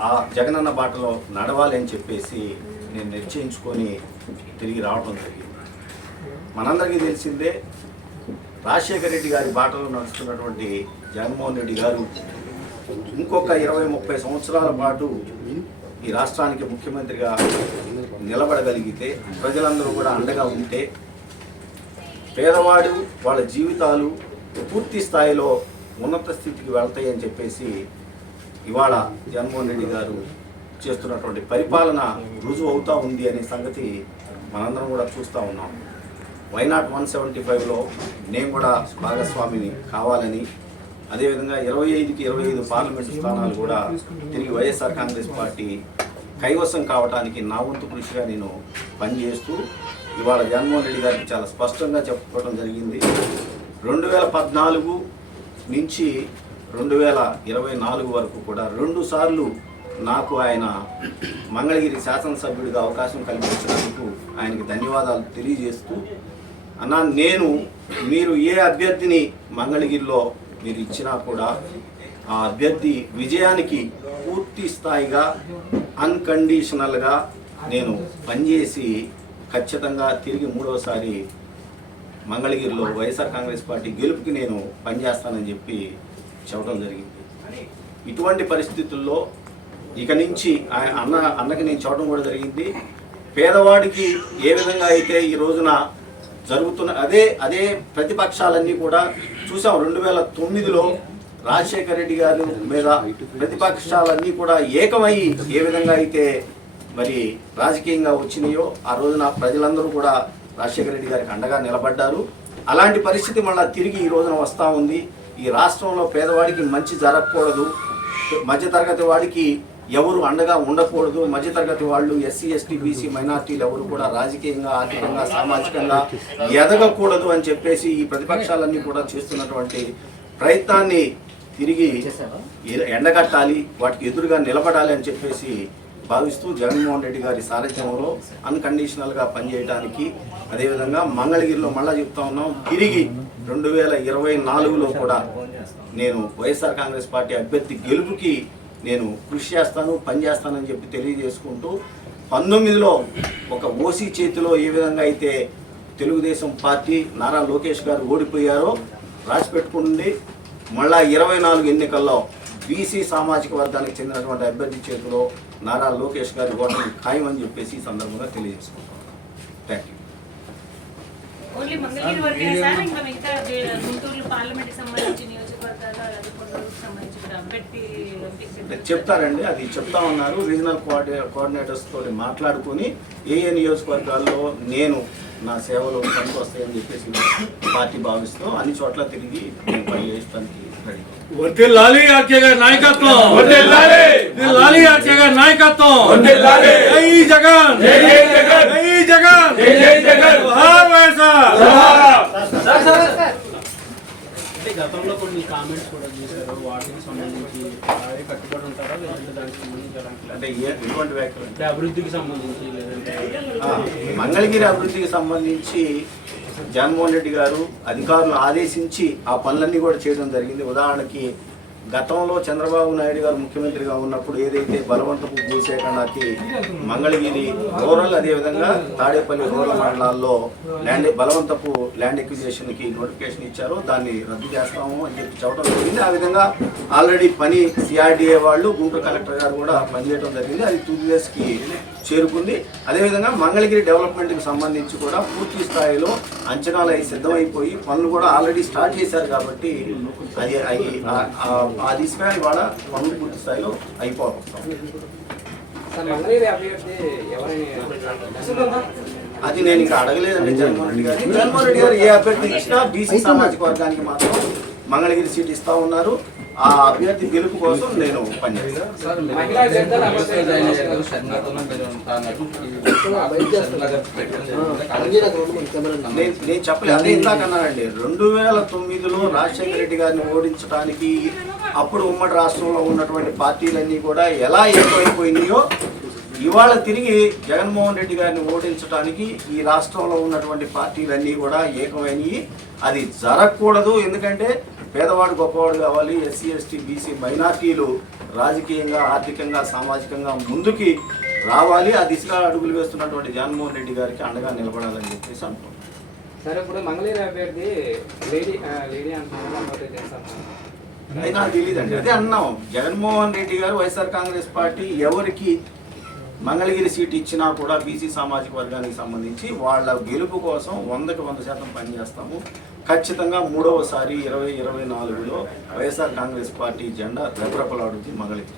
ఆ జగనన్న బాటలో నడవాలి అని చెప్పేసి నేను నిశ్చయించుకొని తిరిగి రావడం జరిగింది. మనందరికీ తెలిసిందే రాజశేఖర రెడ్డి గారి బాటలో నడుస్తున్నటువంటి జగన్మోహన్ రెడ్డి గారు ఇంకొక ఇరవై ముప్పై సంవత్సరాల పాటు ఈ రాష్ట్రానికి ముఖ్యమంత్రిగా నిలబడగలిగితే ప్రజలందరూ కూడా అండగా ఉంటే పేదవాడు వాళ్ళ జీవితాలు పూర్తి స్థాయిలో ఉన్నత స్థితికి వెళ్తాయని చెప్పేసి ఇవాళ జగన్మోహన్ రెడ్డి గారు చేస్తున్నటువంటి పరిపాలన రుజువు అవుతూ ఉంది అనే సంగతి మనందరం కూడా చూస్తూ ఉన్నాం. వైనాట్ వన్ సెవెంటీ ఫైవ్లో నేను కూడా భాగస్వామిని కావాలని అదేవిధంగా ఇరవై ఐదుకి ఇరవై ఐదు పార్లమెంటు స్థానాలు కూడా తిరిగి వైఎస్ఆర్ కాంగ్రెస్ పార్టీ కైవసం కావడానికి నా వంతు కృషిగా నేను పనిచేస్తూ ఇవాళ జగన్మోహన్ రెడ్డి గారికి చాలా స్పష్టంగా చెప్పుకోవడం జరిగింది. రెండు వేల పద్నాలుగు నుంచి రెండు వేల ఇరవై నాలుగు వరకు కూడా రెండు సార్లు నాకు ఆయన మంగళగిరి శాసనసభ్యుడిగా అవకాశం కల్పించినందుకు ఆయనకి ధన్యవాదాలు తెలియజేస్తూ అన్న నేను మీరు ఏ అభ్యర్థిని మంగళగిరిలో మీరు ఇచ్చినా కూడా ఆ అభ్యర్థి విజయానికి పూర్తి స్థాయిగా అన్కండిషనల్గా నేను పనిచేసి ఖచ్చితంగా తిరిగి మూడవసారి మంగళగిరిలో వైఎస్ఆర్ కాంగ్రెస్ పార్టీ గెలుపుకి నేను పనిచేస్తానని చెప్పి చెప్పడం జరిగింది. ఇటువంటి పరిస్థితుల్లో ఇక నుంచి ఆయన అన్న అన్నకి నేను చెప్పడం కూడా జరిగింది. పేదవాడికి ఏ విధంగా అయితే ఈ రోజున జరుగుతున్న అదే అదే ప్రతిపక్షాలన్నీ కూడా చూసాం. రెండు వేల తొమ్మిదిలో రాజశేఖర రెడ్డి గారి మీద ప్రతిపక్షాలన్నీ కూడా ఏకమై ఏ విధంగా అయితే మరి రాజకీయంగా వచ్చినాయో ఆ రోజున ప్రజలందరూ కూడా రాజశేఖర రెడ్డి గారికి అండగా నిలబడ్డారు. అలాంటి పరిస్థితి మళ్ళీ తిరిగి ఈ రోజున వస్తూ ఉంది. ఈ రాష్ట్రంలో పేదవాడికి మంచి జరగకూడదు. మధ్యతరగతి వాడికి ఎవరు అండగా ఉండకూడదు. మధ్యతరగతి వాళ్ళు ఎస్సీ ఎస్టీ బీసీ మైనార్టీలు ఎవరు కూడా రాజకీయంగా ఆర్థికంగా సామాజికంగా ఎదగకూడదు అని చెప్పేసి ఈ ప్రతిపక్షాలన్నీ కూడా చేస్తున్నటువంటి ప్రయత్నాన్ని తిరిగి ఎండగట్టాలి వాటికి ఎదురుగా నిలబడాలి అని చెప్పేసి భావిస్తూ జగన్మోహన్ రెడ్డి గారి సారథ్యంలో అన్కండిషనల్గా పనిచేయడానికి అదేవిధంగా మంగళగిరిలో మళ్ళా చెప్తా ఉన్నాం. తిరిగి రెండు వేల ఇరవై నాలుగులో కూడా నేను వైఎస్ఆర్ కాంగ్రెస్ పార్టీ అభ్యర్థి గెలుపుకి నేను కృషి చేస్తాను పనిచేస్తానని చెప్పి తెలియజేసుకుంటూ పంతొమ్మిదిలో ఒక ఓసీ చేతిలో ఏ విధంగా అయితే తెలుగుదేశం పార్టీ నారా లోకేష్ గారు ఓడిపోయారో రాసి పెట్టుకుంది మళ్ళా ఇరవై నాలుగు ఎన్నికల్లో బీసీ సామాజిక వర్గానికి చెందినటువంటి అభ్యర్థి చేతిలో నారా లోకేష్ గారి ఓటమి ఖాయమని చెప్పేసి ఈ సందర్భంగా తెలియజేసుకుంటాం థ్యాంక్ యూ ఓన్లీ మంగళగిరి వరకే సార్ ఇంకా మిగతా దే- గుంటూరు పార్లమెంట్ సంబంధించి నియోజకవర్గాలు అలాగే కొన్నూరుకు సంబంధించి కూడా అభ్యర్థి అంటే చెప్తారండి అది చెప్తా ఉన్నారు. రీజనల్ కోఆర్డి కోఆర్డినేటర్స్ తోటి మాట్లాడుకొని ఏ ఏ నియోజకవర్గాల్లో నేను నా సేవలు పనికి వస్తాయని చెప్పేసి పార్టీ భావిస్తూ అన్ని చోట్ల తిరిగి నేను పనిచేయడానికి రెడీ వర్ధిల్లాలి ఆర్కే గారి నాయకత్వం ఆర్కే గారి! జై జగన్ జై జై జగన్! జై జగన్ జై జై జగన్! జోహార్ వైఎస్ఆర్ జోహార్! గతంలో కొన్ని కామెంట్స్ కూడా చేశారు. వాటికి సంబంధించి అలాగే కట్టుబడి ఉంటారా? లేదంటే దానికి సంబంధించి అంటే ఏ ఎటువంటి వ్యాఖ్యలు అంటే అభివృద్ధికి సంబంధించి లేదంటే ఆ, మంగళగిరి అభివృద్ధికి సంబంధించి జగన్మోహన్ రెడ్డి గారు అధికారులు ఆదేశించి ఆ పనులన్నీ కూడా చేయడం జరిగింది. ఉదాహరణకి గతంలో చంద్రబాబు నాయుడు గారు ముఖ్యమంత్రిగా ఉన్నప్పుడు ఏదైతే బలవంతపు భూసేకరణకి మంగళగిరి రూరల్ అదేవిధంగా తాడేపల్లి రూరల్ మండలాల్లో ల్యాండ్ బలవంతపు ల్యాండ్ ఎక్విజిషన్కి నోటిఫికేషన్ ఇచ్చారో దాన్ని రద్దు చేస్తాము అని చెప్పి చెప్పడం జరిగింది. ఆ విధంగా ఆల్రెడీ పని సిఆర్డిఏ వాళ్ళు గుంటూరు కలెక్టర్ గారు కూడా పనిచేయడం జరిగింది. అది టూ డేస్కి చేరుకుంది. అదేవిధంగా మంగళగిరి డెవలప్మెంట్కి సంబంధించి కూడా పూర్తి స్థాయిలో అంచనాలు అవి సిద్ధమైపోయి పనులు కూడా ఆల్రెడీ స్టార్ట్ చేశారు కాబట్టి అది అవి ఆ దిశగా ఇవాళ పనులు పూర్తి స్థాయిలో అయిపోతాం అది నేను ఇంకా అడగలేదండి. జగన్మోహన్ రెడ్డి గారు జగన్మోహన్ రెడ్డి గారు ఏ అభ్యర్థి ఇచ్చినా బీసీ సామాజిక వర్గానికి మాత్రం మంగళగిరి సీట్ ఇస్తా ఉన్నారు. ఆ అభ్యర్థి గెలుపు కోసం నేను పనిచేస్తాను. నేను చెప్పలేదు అదే ఇందాక అన్నానండి. రెండు వేల తొమ్మిదిలో రాజశేఖర రెడ్డి గారిని ఓడించడానికి అప్పుడు ఉమ్మడి రాష్ట్రంలో ఉన్నటువంటి పార్టీలన్నీ కూడా ఎలా ఏకమైపోయినాయో ఇవాళ తిరిగి జగన్మోహన్ రెడ్డి గారిని ఓడించడానికి ఈ రాష్ట్రంలో ఉన్నటువంటి పార్టీలన్నీ కూడా ఏకమైనవి అది జరగకూడదు ఎందుకంటే పేదవాడు గొప్పవాడు కావాలి ఎస్సీ ఎస్టీ బీసీ మైనార్టీలు రాజకీయంగా ఆర్థికంగా సామాజికంగా ముందుకి రావాలి. ఆ దిశగా అడుగులు వేస్తున్నటువంటి జగన్మోహన్ రెడ్డి గారికి అండగా నిలబడాలని చెప్పేసి అనుకుంటున్నాను. సరే ఇప్పుడు అభ్యర్థి లేడీ లేడీ నాకు తెలియదండి అదే అన్నాం. జగన్మోహన్ రెడ్డి గారు వైఎస్ఆర్ కాంగ్రెస్ పార్టీ ఎవరికి మంగళగిరి సీట్ ఇచ్చినా కూడా బీసీ సామాజిక వర్గానికి సంబంధించి వాళ్ళ గెలుపు కోసం వందకి వంద శాతం పనిచేస్తాము. ఖచ్చితంగా మూడవసారి ఇరవై ఇరవై నాలుగులో వైఎస్ఆర్ కాంగ్రెస్ పార్టీ జెండా రెపరెపలాడుతుంది మంగళగిరి.